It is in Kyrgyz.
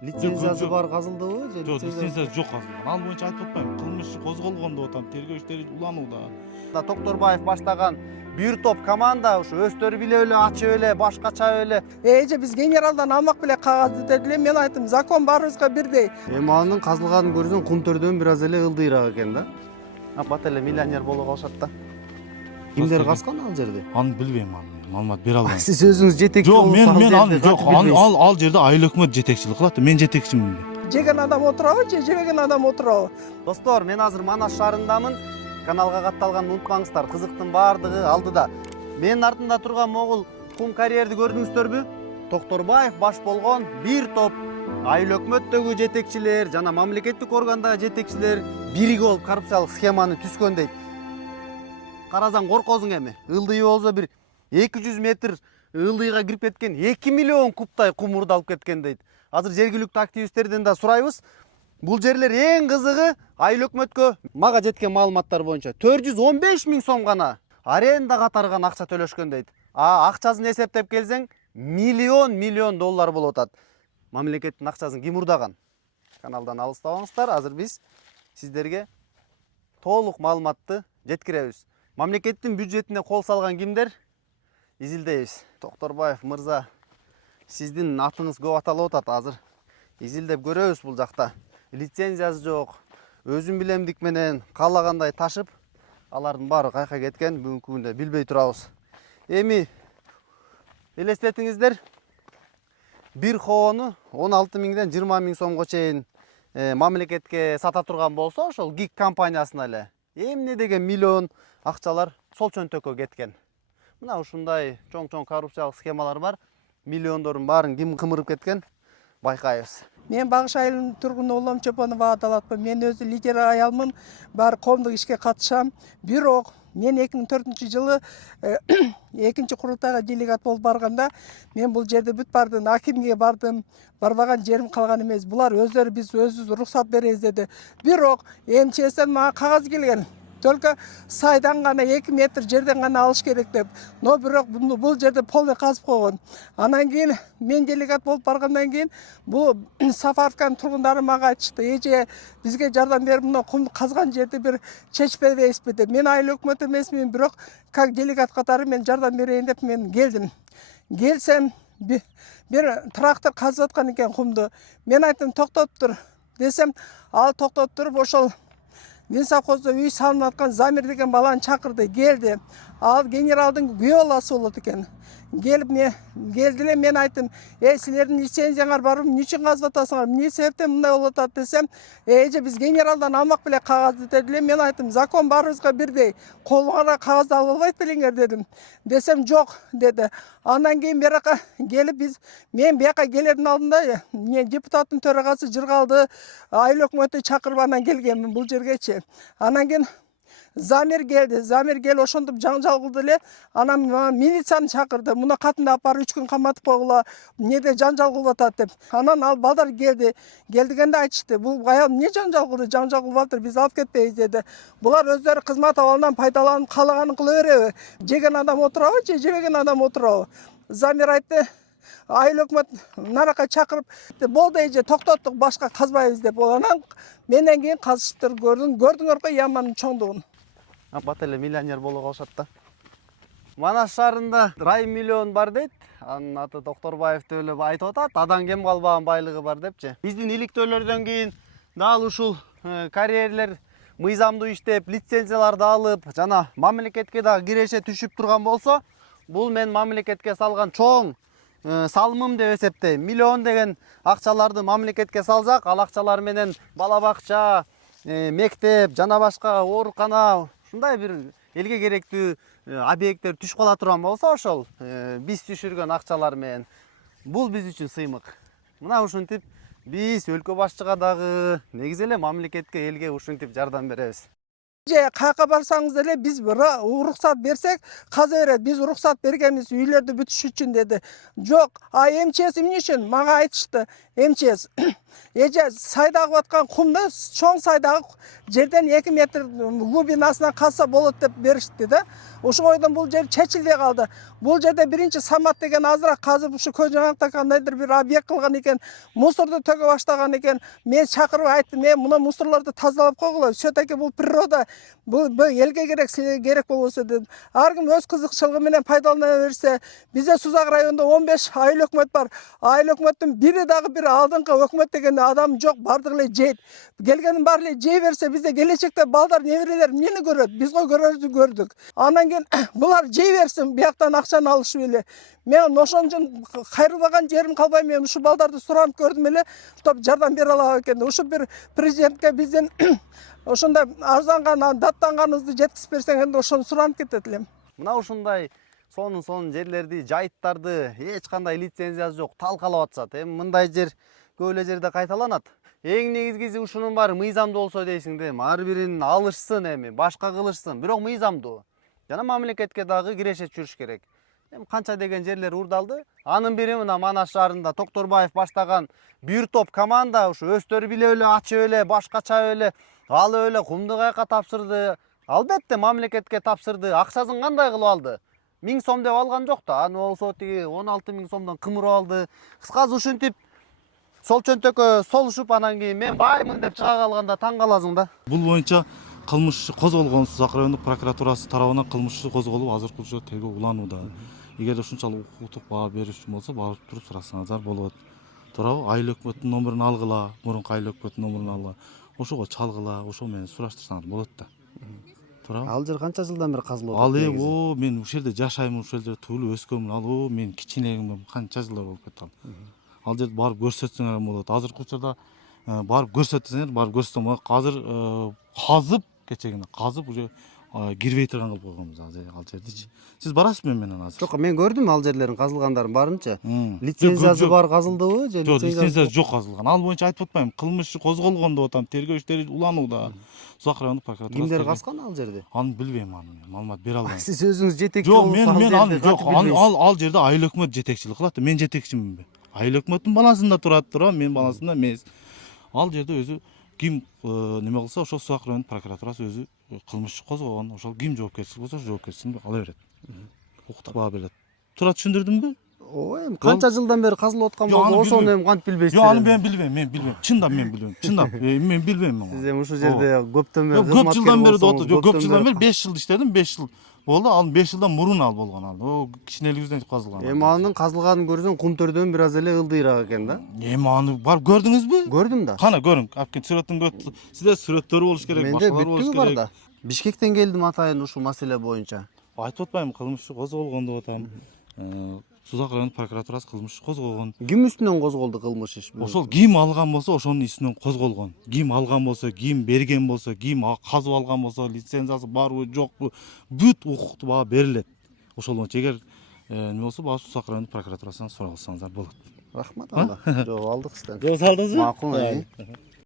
Лицензиясы бар казылдыбы же Жок, лицензиясы жок казылган. Ал боюнча айтып атпаймынбы, кылмыш козголгон деп атам, тергөө иштери уланууда. Токторбаев баштаган бир топ команда ушу өздөрү билип эле ачып эле башкача эле. Эже биз генералдан алмак беле кагазды дедиле. Мен айттым, закон баарыбызга бирдей. Эми анын казылганын көрсөң кум төрдөн бир аз эле ылдыйраак экен да. Бат эле миллионер боло калышат да. Кимдер казган ал жерде? Аны билбейм, маалымат бере албайм. Сиз өзүңүз жетекчи Жок, болуп мен аны жок, ал жерде айыл өкмөт жетекчилик кылат, мен жетекчимин. Жеген адам отурабы же жебеген адам отурабы? Достор, мен азыр Манас шаарындамын. Каналга катталганды унутпаңыздар. Кызыктын баардыгы алдыда. Менин артымда турган могул кум карьерди көрдүңүздөрбү? Токторбаев баш болгон бир топ айыл өкмөттөгү жетекчилер жана мамлекеттик органдагы жетекчилер биригип болуп коррупциялык схеманы түзгөн дейт. Карасаң коркосуң эми. Ылдый болсо бир 200 метр ылдыйга кирип кеткен 2 миллион кубтай кум урдалып кеткен дейт. Азыр жергиликтүү активисттерден да сурайбыз. Бул жерлер эң кызыгы айыл өкмөткө мага жеткен маалыматтар боюнча 415 миң сом гана аренда катары гана акча төлөшкөн дейт. Акчасын эсептеп келсең миллион доллар болуп атат. Мамлекеттин акчасын ким урдаган? Каналдан алыстабаңыздар. Азыр биз сиздерге толук маалыматты жеткиребиз. Мамлекеттин бюджетине кол салган кимдер? Изилдейбиз. Токторбаев мырза, сиздин атыңыз көп аталып атат азыр. Изилдеп көрөбүз бул жакта. Лицензиясы жок. Өзүм билемдик менен каалагандай ташып, алардын баары кайка кеткен, бүгүнкү күндө билбей турабыз. Эми элестетиңиздер, бир хоону 16 миңден 20 миң сомго чейин мамлекетке сата турган болсо, ошол ГИК компаниясына эле эмне деген миллион акчалар сол чөнтөккө кеткен. Мына ушундай чоң коррупциялык схемалар бар. Миллиондордун баарын ким кымырып кеткен байкайбыз. Мен Багыш айылынын тургуну Улам Чопонова Адалатпын. Мен өзү лидер аялмын. Бар коомдук ишке катышам. Бирок мен 2004-жылы экинчи курултайга делегат болуп барганда мен бул жерде бүт бардым, акимге бардым. Барбаган жерим калган эмес. Булар өздөрү биз өзүбүз уруксат беребиз деди. Бирок МЧСтен мага кагаз келген. Только сайдан гана 2 метр жерден гана алыш керек деп. Но бирок бул жерде полный казып койгон. Анан кийин мен делегат болуп баргандан кийин бул Сафаровканын тургундары мага айтышты. Эже бизге жардам берип мына кумду казган жерди бир чечпебейсизби деп. Мен айыл өкмөт эмесмин, бирок как делегат катары мен жардам берейин деп мен келдим. Келсем бир трактор казып аткан экен кумду. Мен айттым, токтотуп тур десем, ал токтотуп туруп ошол мен совхозда үй салынып аткан Замир деген баланы чакырды, келди. Ал генералдын күйөө баласы болот экен. Келдиле, мен айттым, силердин лицензияңар барбы, эмне үчүн казып атасыңар, эмне себептен мындай болуп атат десем, эже биз генералдан алмак беле кагазды дедиле. Мен айттым, закон баарыбызга бирдей, колуңарга кагазды алып албайт белеңер дедим. Десем, жок деди. Андан кийин бияка келип мен бияка келердин алдында депутаттын төрагасы Жыргалды айыл өкмөтү чакырып анан келгенмин бул жергечи. Анан кийин Замир келди. Замир келип ошентип жаңжал кылды эле. Анан милицияны чакырды. Муну катында алып барып 3 күн каматып койгула, эмнеде жаңжал кылып атат деп. Анан ал балдар келди. Келдигенде айтышты. Бул аял эмне жаңжал кылды? Жаңжал кылып атыр, биз алып кетпейбиз деди. Булар өздөрү кызмат абалынан пайдаланып каалаганын кыла береби? Жеген адам отурабы же жебеген адам отурабы? Замир айтты, айыл өкмөт наракка чакырып, болду эже, токтоттук, башка казбайбыз деп. Анан менден кийин казышыптыр, көрдүңөр го яманын чоңдугун. Бат эле миллионер боло калышат да. Манас шаарында райым миллион бар дейт. Анын аты Токторбаев деп эле айтып атат. Адан кем калбаган байлыгы бар депчи. Биздин иликтөөлөрдөн кийин дал ушул карьерлер мыйзамдуу иштеп, лицензияларды алып, жана мамлекетке дагы киреше түшүп турган болсо, бул мен мамлекетке салган чоң салымым деп эсептейм. Миллион деген акчаларды мамлекетке салсак, ал акчалар менен бала бакча, мектеп, жана башка оорукана, ушундай бир элге керектүү объекттер түшүп кала турган болсо, ошол биз түшүргөн акчалар менен бул биз үчүн сыймык. Мына ушинтип биз өлкө башчыга дагы негизи эле мамлекетке, элге ушинтип жардам беребиз. Же каяка барсаңыз эле биз уруксат берсек, каза берет. Биз уруксат бергенбиз үйлөрдү бүтүш үчүн деди. Жок, МЧС эмне үчүн? Мага айтышты. эмчес эже сайдагы аткан кумда чоң сайдагы жерден 2 метр глубинасынан казса болот деп беришти да. Ошо бойдон бул жер чечилбей калды. Бул жерде биринчи Самат деген азыраак казып ушу Көжөңактан кандайдыр бир объект кылган экен, мусорду төгө баштаган экен. Мен чакырып айттым, мына мусорлорду тазалап койгула. Все-таки бул природа, бул элге керек, силерге керек болбосо деп. Ар ким өз кызыкчылыгы менен пайдалана берсе, бизде Сузак районунда 15 айыл өкмөт бар. Айыл өкмөттүн бири дагы бир алдыңкы өкмөт деген адам жок, бардыгы эле жейт. Келгенин баары эле жей берсе, бизде келечекте балдар, неберелер эмнени көрөт? Биз го көрдүк. Анан кийин булар жей берсин, бияктан акчаны алышып эле. Мен ошон үчүн кайрылбаган жерим калбай, мен ушу балдарды суранып көрдүм эле, топ жардам бере алат экен. Ушу бир президентке биздин ошондой арзанган, даттанганыбызды жеткизип берсең, энди ошону суранып кетет элем. Мына ушундай сонун жерлерди, жайыттарды эч кандай лицензиясы жок талкалап атышат. Эми мындай жер көп эле жерде кайталанат. Эң негизгиси ушунун баары мыйзамдуу болсо дейсиң да, ар бирин алышсын, эми башка кылышсын, бирок мыйзамдуу. Жана мамлекетке дагы кирешет жүрүш керек. Эми канча деген жерлер урдалды. Анын бири мына Манас шаарында Токторбаев баштаган бир топ команда ушу өздөрү билип эле, ачып эле, башкача эле, алып эле кумду каяка тапшырды. Албетте мамлекетке тапшырды. Акчасын кандай кылып алды? 1000 сом деп алган жок да. Аны болсо тиги 16 000 сомдон кымырып алды. Кыскасы ушинтип сол чөнтөккө солушуп, анан кийин мен баймын деп чыга калганда таң каласың да. Бул боюнча кылмыш иши козголгон, Сузак райондук прокуратурасы тарабынан кылмыш иши козголуп, азыркы учурда тергөө уланууда. Эгерде ушунчалык укуктук баа бериш үчүн болсо, барып туруп сурасаңыздар болот. Туурабы? Айыл өкмөттүн номерин алгыла, мурунку айыл өкмөттүн номерин алгыла. Ошого чалгыла, ошо менен сураштырсаңар болот да. Туурабы? Ал жер канча жылдан бери казылып атат? Ал мен ушул жерде жашаймын, ушул жерде туулуп өскөнмүн. Ал мен кичинегимден канча жылдар болуп кетти ал. Ал жерди барып көрсөтсөңөр болот. Азыркы учурда барып көрсөтсөңөр, барып көрсөтсөм, азыр казып, кечегине казып уже кирбей турган кылып койгонбуз ал жердичи. Сиз барасызбы менен азыр? Жок, мен көрдүм ал жерлерин казылгандарын барынча. Лицензиясы бар казылдыбы же Жок, лицензиясы жок казылган. Ал боюнча айтып атпаймынбы, кылмыш иши козголгон деп атам, тергөө иштери уланууда. Сузак райондук прокуратурасы. Кимдер казган ал жерди? Аны билбейм, аны маалымат бере албайм. Сиз өзүңүз жетекчи Жок, болуп мен ал жерде айыл өкмөт жетекчилик кылат. Мен жетекчиминби? Айыл өкмөттүн баласында турат, мен баласында эмес. Ал жерде өзү ким неме кылса, ошол Сузак райондук прокуратурасы өзү кылмыш козгогон, ошол ким жоопкерчилик болсо жоопкерчилигин ала берет. Укуктук баа берет. Туура түшүндүрдүмбү? Ооба, эми канча жылдан бери казылып аткан болсо, ошону эми кантип билбейсиз? Жок, аны мен билбейм. Чындап мен билбейм. Чындап, мен билбейм. Сиз эми ушул жерде көптөн бери көп жылдан бери көп жылдан бери 5 жыл иштедим, 5 жыл болду. Ал 5 жылдан мурун ал болгон ал. Кичинелигибизден казылган. Эми анын казылганын көрсөң, кум төрдөн бир аз эле ылдыйраак экен да. Эми аны барып көрдүңүзбү? Көрдүм да. Кана көрүң, апкен сүрөтүн көрүп, сизде сүрөттөрү болуш керек, Менде башкалар болуш бүттүгү бар керек. да. Бишкектен келдим атайын ушул маселе боюнча. Айтып атпаймынбы, кылмыш иши козголгон деп атам. Сузак райондук прокуратурасы кылмыш иши козгогон. Ким үстүнөн козголду кылмыш иш? Ошол ким алган болсо, ошонун үстүнөн козголгон. Ким алган болсо, ким берген болсо, ким казып алган болсо, лицензиясы барбы, жокпу, бүт укуктуу баа берилет. Ошол боюнча эгер неме болсо, баа Сузак райондук прокуратурасынан сурап алсаңыздар болот. Рахмат анда. Жооп алдык сизден. Жооп алдыңызбы? Макул.